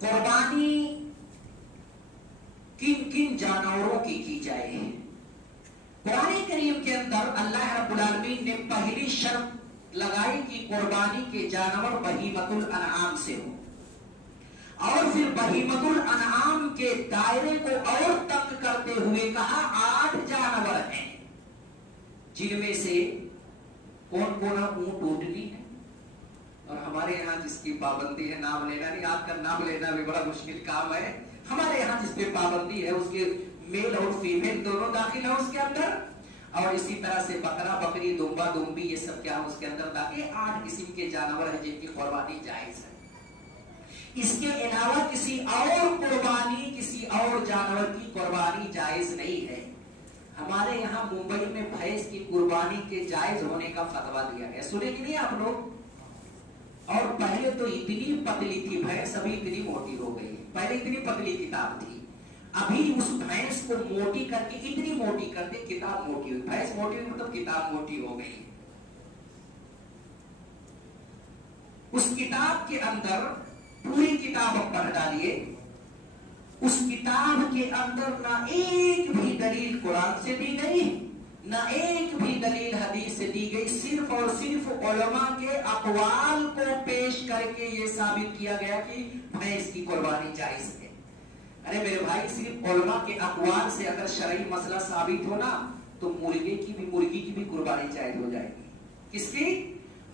قربانی کن کن جانوروں کی جائے؟ قرآن کریم کے اندر اللہ رب العالمین نے پہلی شرط لگائی کہ قربانی کے جانور بہیمۃ الانعام سے ہو، اور پھر بہیمۃ الانعام کے دائرے کو اور تنگ کرتے ہوئے کہا 8 جانور ہیں، جن میں سے کون کون اونٹ اونٹنی ہے، اور ہمارے یہاں جس کی پابندی ہے نام لینا نہیں، آپ کا نام لینا بھی بڑا مشکل کام ہے، ہمارے یہاں جس پہ پابندی ہے اس کے میل اور فیمیل دونوں داخل ہیں اس کے اندر، اور اسی طرح سے بکرا بکری دمبا دمبی یہ سب کیا اس کے اندر داخل، 8 قسم کے جانور ہیں جن کی قربانی جائز ہے۔ اس کے علاوہ کسی اور قربانی، کسی اور جانور کی قربانی جائز نہیں ہے۔ ہمارے یہاں ممبئی میں بھینس کی قربانی کے جائز ہونے کا فتویٰ دیا گیا، سنے کہ نہیں آپ لوگ؟ اور پہلے تو اتنی پتلی تھی بھینس، ابھی اتنی موٹی ہو گئی، پہلے اتنی پتلی کتاب تھی، ابھی اس بھینس کو موٹی کر کے اتنی موٹی کر کے کتاب موٹی ہوئی، بھینس موٹی ہوئی مطلب کتاب موٹی ہو گئی۔ اس کتاب کے اندر پوری کتاب ہم پڑھ ڈالیے، اس کتاب کے اندر نہ ایک بھی دلیل قرآن سے دی گئی، نہ ایک بھی دلیل حدیث سے دی گئی، صرف اور صرف علماء کے اقوال کو پیش کر کے یہ ثابت کیا گیا کہ بھینس کی قربانی جائز ہے۔ ارے میرے بھائی، صرف علماء کے اقوال سے اگر شرعی مسئلہ ثابت ہونا تو مرغی کی بھی قربانی جائز ہو جائے گی۔ کس کی؟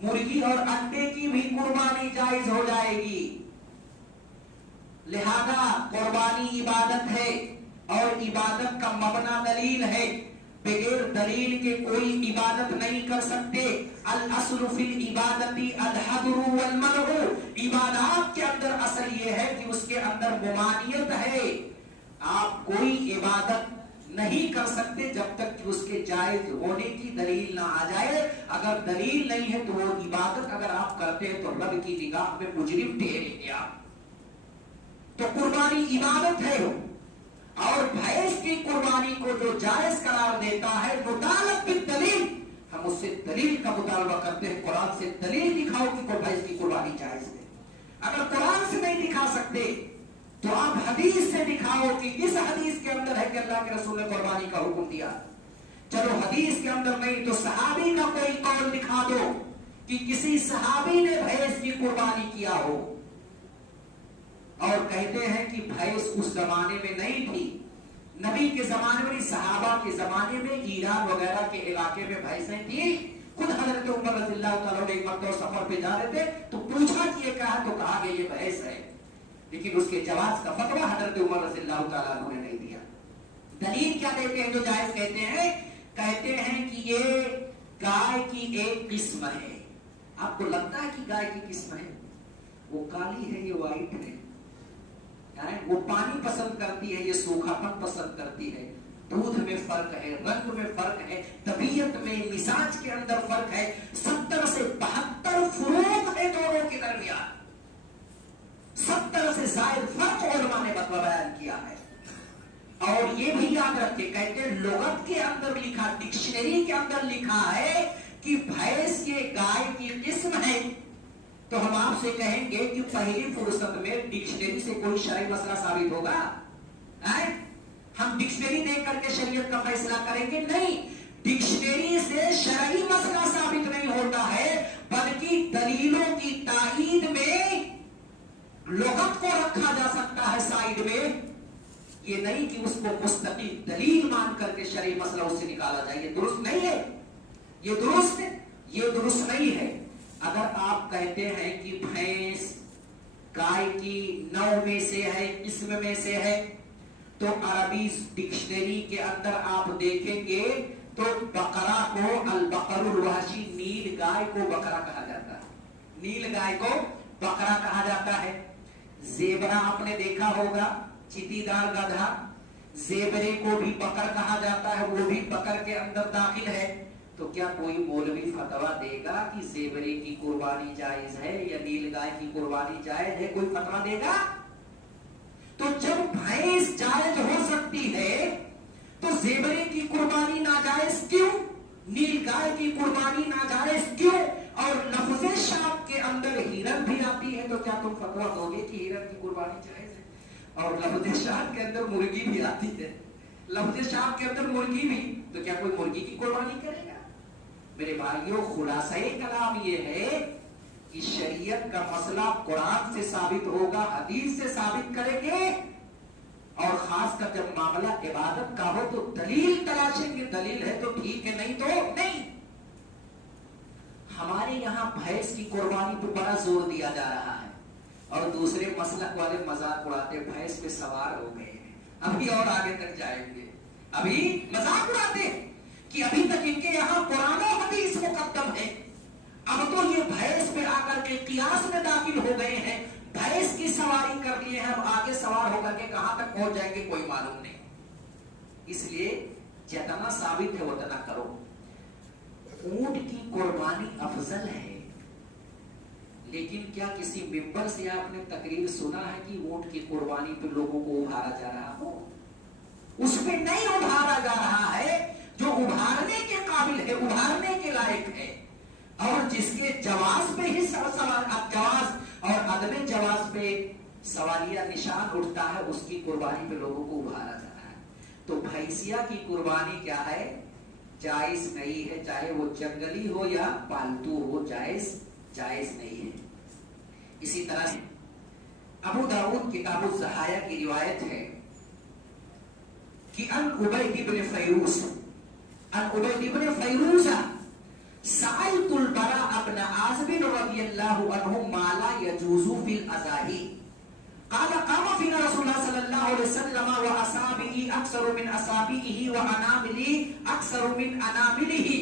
مرغی اور انڈے کی بھی قربانی جائز ہو جائے گی۔ لہذا قربانی عبادت ہے، اور عبادت کا مبنا دلیل ہے، بغیر دلیل کے کوئی عبادت نہیں کر سکتے۔ الاصل فی العبادت الحظر والمنع، عبادات کے اندر اصل یہ ہے کہ اس کے اندر ممانعت ہے، آپ کوئی عبادت نہیں کر سکتے جب تک کہ اس کے جائز ہونے کی دلیل نہ آ جائے۔ اگر دلیل نہیں ہے تو وہ عبادت اگر آپ کرتے ہیں تو رب کی نگاہ میں مجرم ٹھہریں گے آپ۔ تو قربانی عبادت ہے، اور بھینس کی قربانی کو جو جائز قرار دیتا ہے مطالب بالدلیل، ہم اس سے دلیل کا مطالبہ کرتے ہیں، قرآن سے دلیل دکھاؤ کہ کوئی بھینس کی قربانی جائز ہے۔ اگر قرآن سے نہیں دکھا سکتے تو آپ حدیث سے دکھاؤ کہ اس حدیث کے اندر ہے کہ اللہ کے رسول نے قربانی کا حکم دیا۔ چلو حدیث کے اندر نہیں تو صحابی کا کوئی قول دکھا دو کہ کسی صحابی نے بھینس کی قربانی کیا ہو، اور کہتے ہیں کہ بھینس اس زمانے میں نہیں تھی، نبی کے زمانے میں، صحابہ کے زمانے میں ایران وغیرہ کے علاقے میں بھینسیں تھیں۔ خود حضرت عمر رضی اللہ تعالیٰ نے ایک مرتبہ سفر پہ جا رہے تھے تو پوچھا کہ یہ کیا ہے، تو کہا کہ یہ بھینس ہے، لیکن اس کے جواز کا فتویٰ حضرت عمر رضی اللہ تعالیٰ نے نہیں دیا۔ دلیل کیا دیتے ہیں جو جائز کہتے ہیں کہ یہ گائے کی ایک قسم ہے۔ آپ کو لگتا ہے کہ گائے کی قسم ہے؟ وہ کالی ہے، یہ وائٹ ہے، وہ پانی پسند کرتی ہے، یہ سوکھا پن پسند کرتی ہے، دودھ میں فرق ہے، رنگ میں فرق ہے، طبیعت میں، مزاج کے اندر فرق ہے، 70 سے 72 فروق ہے دونوں کے درمیان، 70 سے زائد فرق علماء نے بیان کیا ہے۔ اور یہ بھی یاد رکھے، کہتے ہیں لغت کے اندر لکھا، ڈکشنری کے اندر لکھا ہے کہ بھینس یہ گائے کی قسم ہے، تو ہم آپ سے کہیں گے کہ پہلی فرصت میں ڈکشنری سے کوئی شرعی مسئلہ ثابت ہوگا؟ ہم ڈکشنری دیکھ کر کے شریعت کا فیصلہ کریں گے؟ نہیں، ڈکشنری سے شرعی مسئلہ ثابت نہیں ہوتا ہے، بلکہ دلیلوں کی تائید میں لغت کو رکھا جا سکتا ہے سائیڈ میں، یہ نہیں کہ اس کو مستقل دلیل مان کر کے شرعی مسئلہ اس سے نکالا جائے، یہ درست نہیں ہے، یہ درست نہیں ہے۔ اگر آپ کہتے ہیں کہ بھینس گائے کی نوع میں سے ہے، قسم میں سے ہے، تو عربی ڈکشنری کے اندر آپ دیکھیں گے تو بقرہ کو البقر الوحشی، نیل گائے کو بقرہ کہا جاتا ہے، نیل گائے کو بقرہ کہا جاتا ہے۔ زیبرا آپ نے دیکھا ہوگا، چیتی دار گدھا، زیبرے کو بھی بقر کہا جاتا ہے، وہ بھی بقر کے اندر داخل ہے۔ تو کیا کوئی مولوی فتویٰ دے گا کہ زیبرے کی قربانی جائز ہے یا نیل گائے کی قربانی جائز ہے؟ کوئی فتویٰ دے گا؟ تو جب بھینس جائز ہو سکتی ہے تو زیبرے کی قربانی ناجائز کیوں؟ نیل گائے کی قربانی ناجائز کیوں؟ اور لفظ شاپ کے اندر ہرن بھی آتی ہے، تو کیا تم فتویٰ دو گے کہ ہرن کی قربانی कुर्बानी जायज है। और लफ्ज़ शाद के अंदर मुर्गी भी आती है, लफ्ज़ शाद के अंदर मुर्गी भी, तो क्या कोई मुर्गी की कुर्बानी करेगा? मेरे भाइयों, खुलासा कलाम ये है कि शरीयत का मसला कुरान से साबित होगा, हदीस से साबित करेंगे, और खासकर जब मामला इबादत का हो तो दलील तलाशेंगे। दलील है तो ठीक है, नहीं तो नहीं। हमारे यहाँ भैंस की कुर्बानी पर बड़ा जोर दिया जा रहा है, और दूसरे मसलक वाले मजाक उड़ाते, भैंस पे सवार हो गए हैं। अभी और आगे तक जाएंगे, अभी मजाक उड़ाते कि अभी तक इनके यहाँ कुरान और हदीस मुकद्दम है, अब तो ये भैंस पे आकर के कियास में दाखिल हो गए हैं, भैंस की सवारी कर लिए हैं, अब आगे सवार होकर के कहां तक पहुंच जाएंगे कोई मालूम नहीं। इसलिए जितना साबित है उतना करो। ऊंट की कुर्बानी अफजल है, लेकिन क्या किसी मिंबर से आपने तकरीर सुना है कि ऊंट की कुर्बानी पे लोगों को उभारा जा रहा हो? उसमें नहीं उभारा जा रहा है जो उभारने के काबिल है, उभारने के लायक है, और जिसके जवाज पे ही जवाज और अदम जवाज पे सवालिया निशान उठता है, उसकी कुर्बानी पे लोगों को उभारा जा रहा है। तो भैंसिया की कुर्बानी क्या है? जायज नहीं है, चाहे वो जंगली हो या पालतू हो, जायज नहीं है। इसी तरह से अबू दाऊद किताबुल ज़हाया की रिवायत है कि अन उबैद इब्न फैरूज साइतुल बरा अब्न आज़िब रज़ियल्लाहु अन्हु माला यजूज़ु फिल अज़ाही क़ाला क़ाम फ़ीना रसूलुल्लाह सल्लल्लाहु अलैहि वसल्लम व असाबिही अक्सरु मिन असाबिही व अनामिली अक्सरु मिन अनामिलिही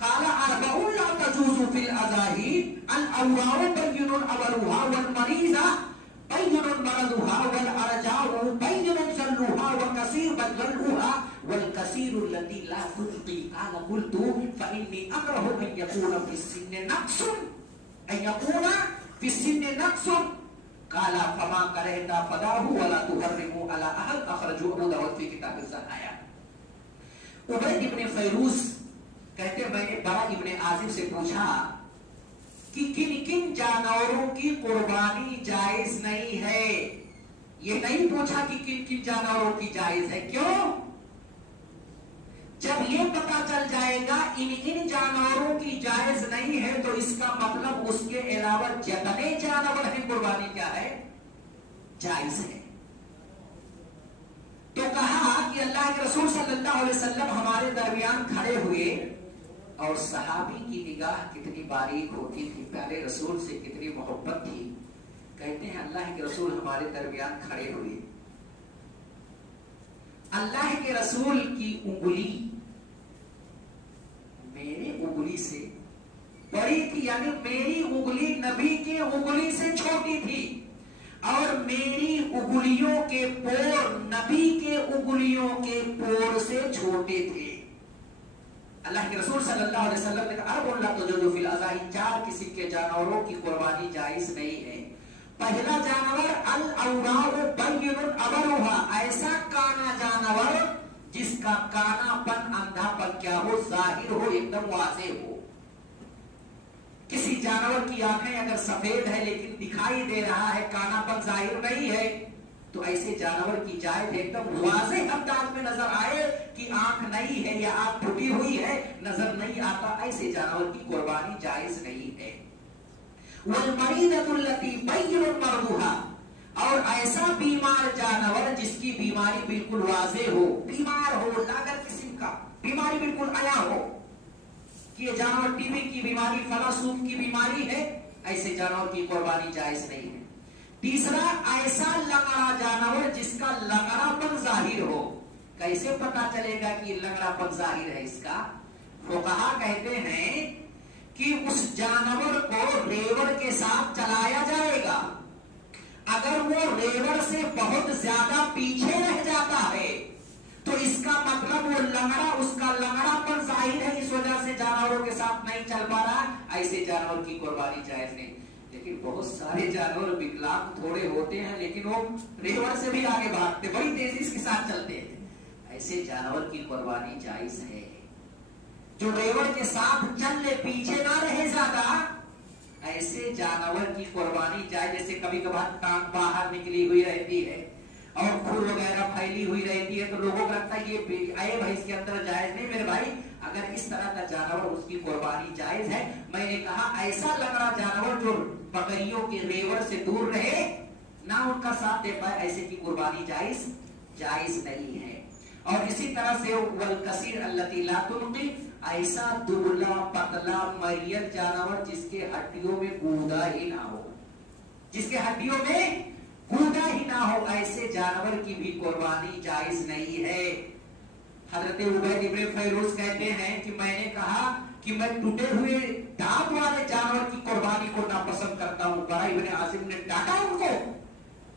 क़ाला अर्बउन ला तजूज़ु फिल अज़ाही अल अवराउ बय्युन अवरुहा वल मरीज़ा बय्युन मरदुहा वल अरजाउ बय्युन ज़ल्लुहा व कसीर बदलुहा वल कसीरु लती ला तुल्क़ी क़ाला क़ुल्तु फ़इन्नी अकरहु अन यकूना फ़िस्सिन्न नक़्सुन क़ाला फ़मा करहता फ़दाहु वला तुहर्रिमु अला अहद अख़रजु अबू दाऊद फ़ी किताब ज़हाया। उबैद इब्न फैरूज कहते मैंने बरा इब्न आज़िब से पूछा कि किन किन जानवरों की कुर्बानी जायज नहीं है। ये नहीं पूछा कि किन किन जानवरों की जायज है, क्यों? जब ये पता चल जाएगा इन इन जानवरों की जायज नहीं है, तो इसका मतलब उसके अलावा जितने जानवर हैं कुर्बानी क्या है? जायज है। तो कहा कि अल्लाह के रसूल सल्लल्लाहु अलैहि वसल्लम हमारे दरमियान खड़े हुए, और सहाबी की निगाह कितनी बारीक होती थी, प्यारे रसूल से कितनी मोहब्बत थी। कहते हैं अल्लाह के रसूल हमारे दरमियान खड़े हुए, अल्लाह के रसूल की उंगली मेरी उंगली से बड़ी थी, यानी मेरी उंगली नबी की उंगली से छोटी थी, और मेरी उंगलियों के पोर नबी के उंगलियों के पोर से छोटे थे। अल्लाह के रसूल सल्लल्लाहु अलैहि वसल्लम ने कहा अरबुन तजुज़ु फिल अज़ाही, चार किस्म के जानवरों की कुर्बानी जायज नहीं है। पहला जानवर अल अवराउ बय्युन अवरुहा, ऐसा काना जानवर जिसका कानापन अंधापन क्या हो, जाहिर हो, एकदम वाज़ेह हो। किसी जानवर की आंखें अगर सफेद है लेकिन दिखाई दे रहा है, कानापन जाहिर नहीं है, तो ऐसे जानवर की जायज एकदम वाज़ेह अंदाज में नजर आए कि आंख नहीं है या आंख फूटी हुई है, नजर नहीं आता, ऐसे जानवर की कुर्बानी जायज नहीं है। वल मरीदतुल लती बय्युन मरदुहा, और ऐसा बीमार जानवर जिसकी बीमारी बिल्कुल वाज़ेह हो, बीमार हो, लागर किस्म का बीमारी बिल्कुल आया हो कि ये जानवर टीबी की बीमारी, फलासूम की बीमारी है, ऐसे जानवर की कुर्बानी जायज नहीं है। तीसरा ऐसा लंगड़ा जानवर जिसका लंगड़ापन जाहिर हो। कैसे पता चलेगा कि लंगड़ापन जाहिर है इसका? फुक़हा कहते हैं कि उस जानवर को रेवड़ के साथ चलाया जाएगा, अगर वो रेवड़ से बहुत ज्यादा पीछे रह जाता है तो इसका मतलब वो लंगड़ा, उसका लंगड़ापन जाहिर है, इस वजह से जानवरों के साथ नहीं चल पा रहा, ऐसे जानवर की कुर्बानी जायज नहीं। लेकिन बहुत सारे जानवर विकलांग थोड़े होते हैं, लेकिन वो रेवड़ से भी आगे भागते, बड़ी तेजी के साथ चलते हैं, ऐसे जानवर की कुर्बानी जायज है। जो रेवड़ के साथ चल ले, पीछे ना रहे ज्यादा, ऐसे जानवर की कुर्बानी जाए जैसे कभी कभार टांग बाहर निकली हुई रहती है और खुर वगैरह फैली हुई रहती है, तो लोगों को लगता है ये आए भाई इसके अंदर जायज नहीं। मेरे भाई अगर इस तरह का जानवर उसकी कुर्बानी जायज है। मैंने कहा ऐसा लंगड़ा जानवर जो बकरियों के रेवड़ से दूर रहे, ना उनका साथ दे पाए, ऐसे की कुर्बानी जायज नहीं है। और इसी तरह से वल कसीर अल्लती ला तुल्की, ऐसा दुबला पतला मरियल जानवर जिसके हड्डियों में गूदा ही ना हो, जिसके हड्डियों में गूदा ही ना हो, ऐसे जानवर की भी कुर्बानी जायज नहीं है। हजरत उबैद इब्न फैरूज कहते हैं कि मैंने कहा कि मैं टूटे हुए दांत वाले जानवर की कुर्बानी को नापसंद करता हूं। बरा इब्न आसिम ने डांटा उनको,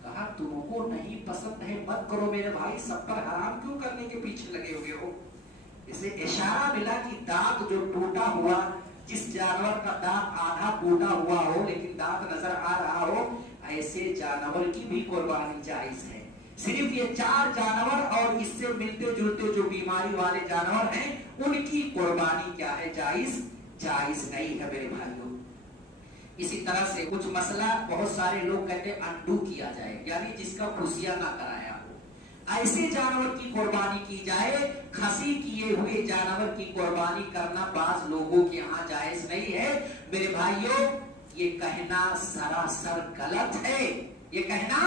कहा तुमको नहीं पसंद है मत करो मेरे भाई, सब पर हराम क्यों करने के पीछे लगे हुए हो। इसे इशारा मिला कि दांत जो टूटा हुआ, जिस जानवर का दांत आधा टूटा हुआ हो लेकिन दांत नजर आ रहा हो, ऐसे जानवर की भी कुर्बानी जायज है। सिर्फ ये 4 जानवर और इससे मिलते जुलते जो बीमारी वाले जानवर हैं, उनकी कुर्बानी क्या है, जायज नहीं है मेरे भाइयों। इसी तरह से कुछ मसला बहुत सारे लोग कहते हैं अंडू किया जाए, यानी जिसका खुशियां ना कराया हो, ऐसे जानवर की कुर्बानी की जाए। खसी किए हुए जानवर की कुर्बानी करना बाज लोगों के यहाँ जायज नहीं है मेरे भाइयों। ये कहना सरासर गलत है, ये कहना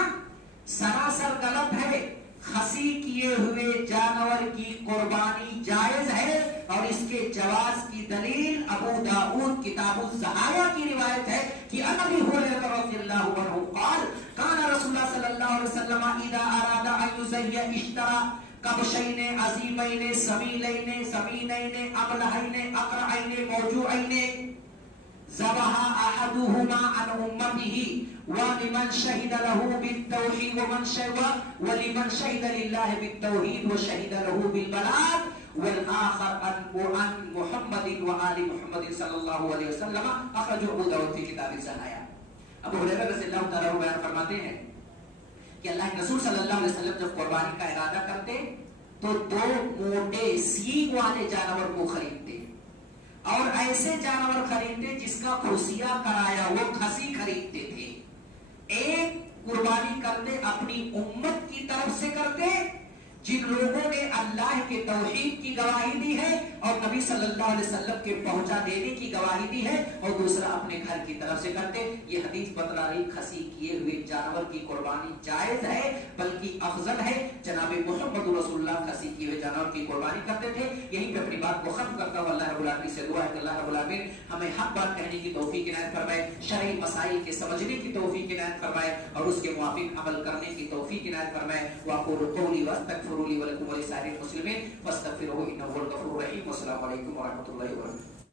सरासर गलत है। खसी किए हुए जानवर की कुर्बानी जायज है और इसके जवाज की दलील अबू दाऊद किताबुल ज़हाया की रिवायत है कि अनबी हुरैरा रज़ियल्लाहु अन्हु क़ाल काना रसूलुल्लाह सल्लल्लाहु अलैहि वसल्लम इदा अरादा अन युज़य्य इश्तरा कबशैने अज़ीमैने समीलैने समीनैने अमलहैने अक़रअैने मौजूअैने ज़बहा अहदुहुमा अन उम्मतिही वलिमन शहिद लहू बित्तौहीद वलिमन शहिद लिल्लाहि बित्तौहीद व शहिद लहू बिलबलाग वल आखर अन मुहम्मदिन व आलि मुहम्मदिन सल्लल्लाहु अलैहि वसल्लम अखरजहु अबू दाऊद फी किताब ज़हाया। अबू हुरैरा रज़ियल्लाहु तआला अन्हु बयान फरमाते हैं कि अल्लाह के रसूल सल्लल्लाहु अलैहि वसल्लम जब कुर्बानी का इरादा करते तो 2 मोटे सींग वाले जानवर को खरीदते और ऐसे जानवर खरीदते जिसका खुशिया कराया वो खसी खरीदते थे। एक कुर्बानी करते अपनी उम्मत की तरफ से करते, जिन लोगों ने अल्लाह के तौहीद की गवाही दी है और नबी सल्लल्लाहु अलैहि वसल्लम के पहुंचा देने की गवाही दी है, और दूसरा अपने घर की तरफ से करते। ये हदीस बतला रही खसी किए हुए जानवर की कुर्बानी जायज है, बल्कि अफजल है। जनाब मुहम्मद रसूलुल्लाह खसी किए हुए जानवर की कुर्बानी करते थे। यहीं पे अपनी बात को खत्म करता हूं। अल्लाह रब्बुल आलमीन से दुआ है कि अल्लाह रब्बुल आलमीन हमें हक बात कहने की तौफीक इनायत फरमाए, शरई मसाइल के समझने की तौफीक इनायत फरमाए और उसके मुवाफिक अमल करने की तौफीक इनायत फरमाए। वक़ूलू क़ौली वस्तगफिरू ली व लकुम व लिसाइरिल मुस्लिमीन फस्तगफिरूहु इन्नहु हुवल गफूरुर रहीम। अस्सलामु अलैकुम व रहमतुल्लाहि व बरकातुहू।